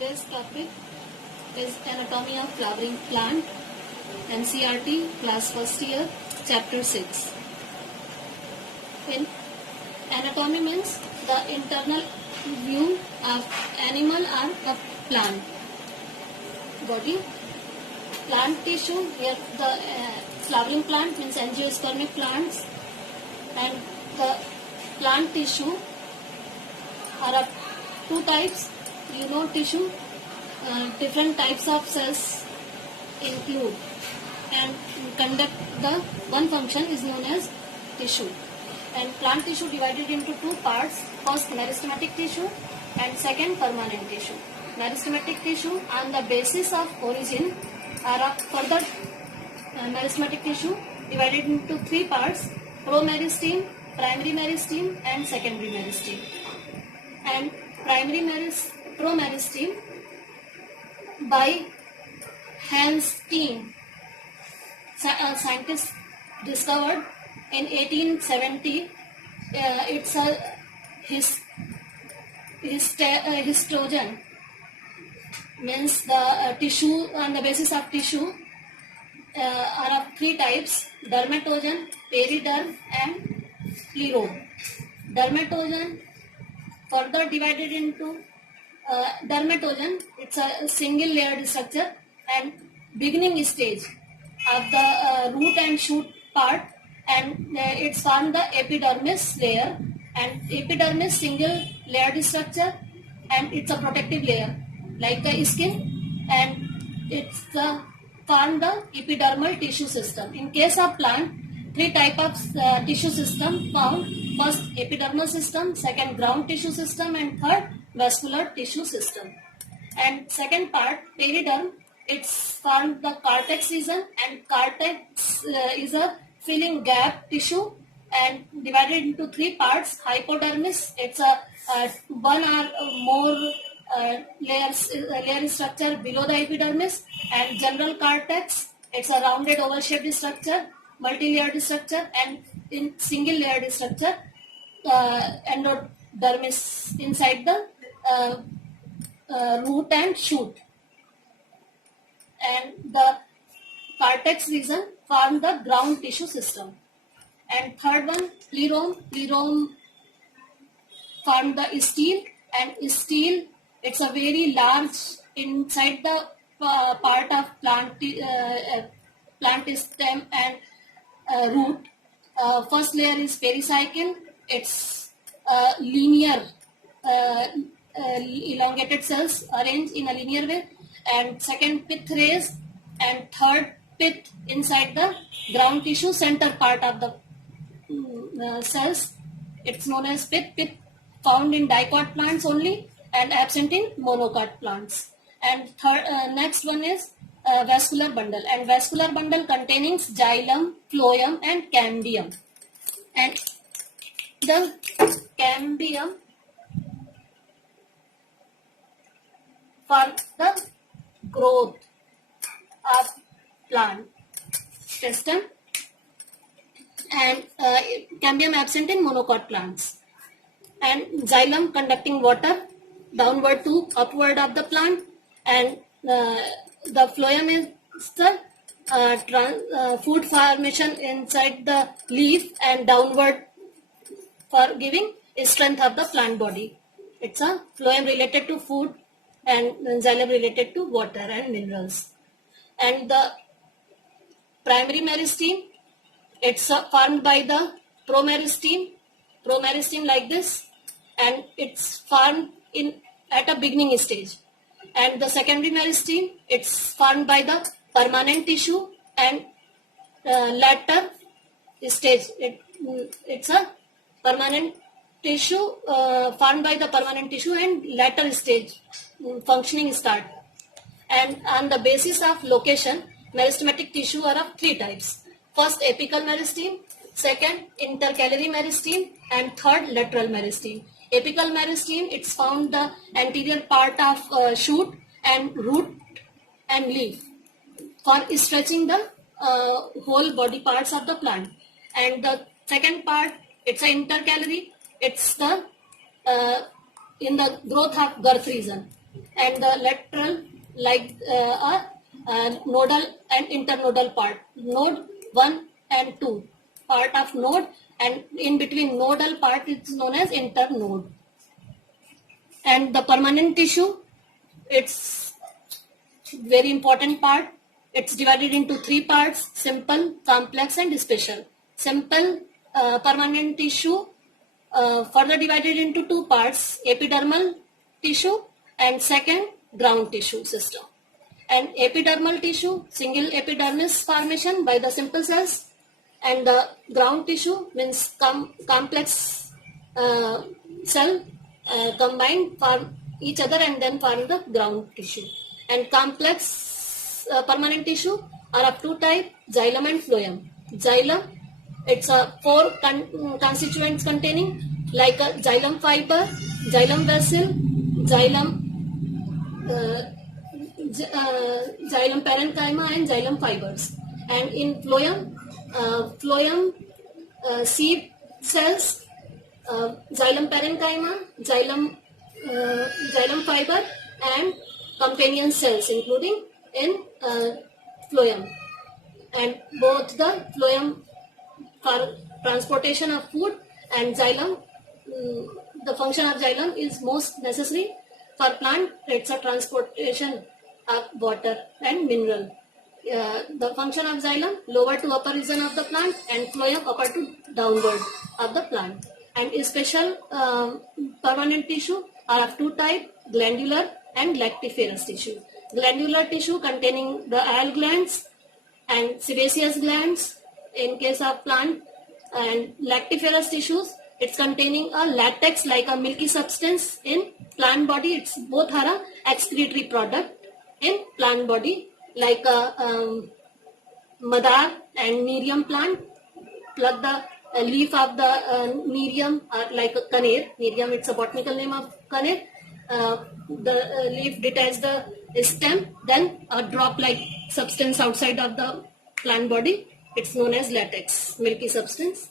Today's topic is Anatomy of Flowering Plant, NCERT, class first year, chapter 6. In anatomy means the internal view of animal or of plant body. Plant tissue, here the flowering plant means angiospermic plants, and the plant tissue are of two types. Tissue, different types of cells include and conduct the one function is known as tissue. And plant tissue divided into two parts: first meristematic tissue and second permanent tissue. Meristematic tissue on the basis of origin are of further meristematic tissue divided into three parts: promeristeme, primary meristeme and secondary meristeme. And promeristeme by Helmstein, scientists discovered in 1870. It's a histogen, means the tissue on the basis of tissue are of three types: dermatogen, periderm and plerome. Dermatogen further divided into dermatogen. It's a single layered structure and beginning stage of the root and shoot part, and it's formed the epidermis layer. And epidermis single layered structure, and it's a protective layer like the skin, and it's form the epidermal tissue system. In case of plant, three type of tissue system found: first epidermal system, second ground tissue system, and third vascular tissue system. And second part, periderm, it's formed the cortex region, and cortex is a filling gap tissue and divided into three parts: hypodermis, it's a one or more layer structure below the epidermis, and general cortex, it's a rounded oval shaped structure, multi-layered structure, and in single layered structure, endodermis inside the root and shoot. And the cortex region form the ground tissue system. And third one, plerome form the stele, and stele, it's a very large inside the part of plant stem and root. First layer is pericycle, it's linear elongated cells arranged in a linear way, and second pith rays, and third pith inside the ground tissue center part of the cells. It's known as pith. Pith found in dicot plants only and absent in monocot plants. And third, next one is vascular bundle, and vascular bundle containing xylem, phloem and cambium. And the cambium for the growth of plant stem, and cambium absent in monocot plants. And xylem conducting water downward to upward of the plant, and the phloem is the food formation inside the leaf and downward for giving strength of the plant body. It's a phloem related to food and xylem related to water and minerals. And the primary meristeme, it's formed by the promeristeme like this, and it's formed at a beginning stage. And the secondary meristeme, it's formed by the permanent tissue and latter stage. It's a permanent tissue formed by the permanent tissue and latter stage functioning start. And on the basis of location, meristematic tissue are of three types: first apical meristeme, second intercalary meristeme, and third lateral meristeme. Apical meristeme, it's found the anterior part of shoot and root and leaf for stretching the whole body parts of the plant. And the second part, it's an intercalary, it's the in the growth of girth region. and the lateral like a nodal and internodal part. Node 1 and 2 part of node, and in between nodal part is known as internode. And the permanent tissue, it's very important part. It's divided into 3 parts: simple, complex, and special. Simple permanent tissue further divided into 2 parts: epidermal tissue and second ground tissue system. And epidermal tissue, single epidermis formation by the simple cells, and the ground tissue means complex cell combined form each other and then form the ground tissue. And complex permanent tissue are of 2 types: xylem and phloem. Xylem, it's a 4 constituents containing like a xylem fiber, xylem vessel, xylem xylem parenchyma, and xylem fibers. And in phloem, seed cells, xylem parenchyma, xylem fiber, and companion cells including in phloem. And both the phloem for transportation of food and xylem, the function of xylem is most necessary for plant. It's a transportation of water and mineral. The function of xylem, lower to upper region of the plant, and phloem upper to downward of the plant. And special permanent tissue are of 2 types: glandular and lactiferous tissue. Glandular tissue containing the oil glands and sebaceous glands in case of plant, and lactiferous tissues, it's containing a latex like a milky substance in plant body. It's both are a excretory product in plant body, like a madar and nerium plant. Plug the leaf of the nerium, like a kaner. Nerium, it's a botanical name of kaner. The leaf detach the stem, then a drop-like substance outside of the plant body. It's known as latex, milky substance.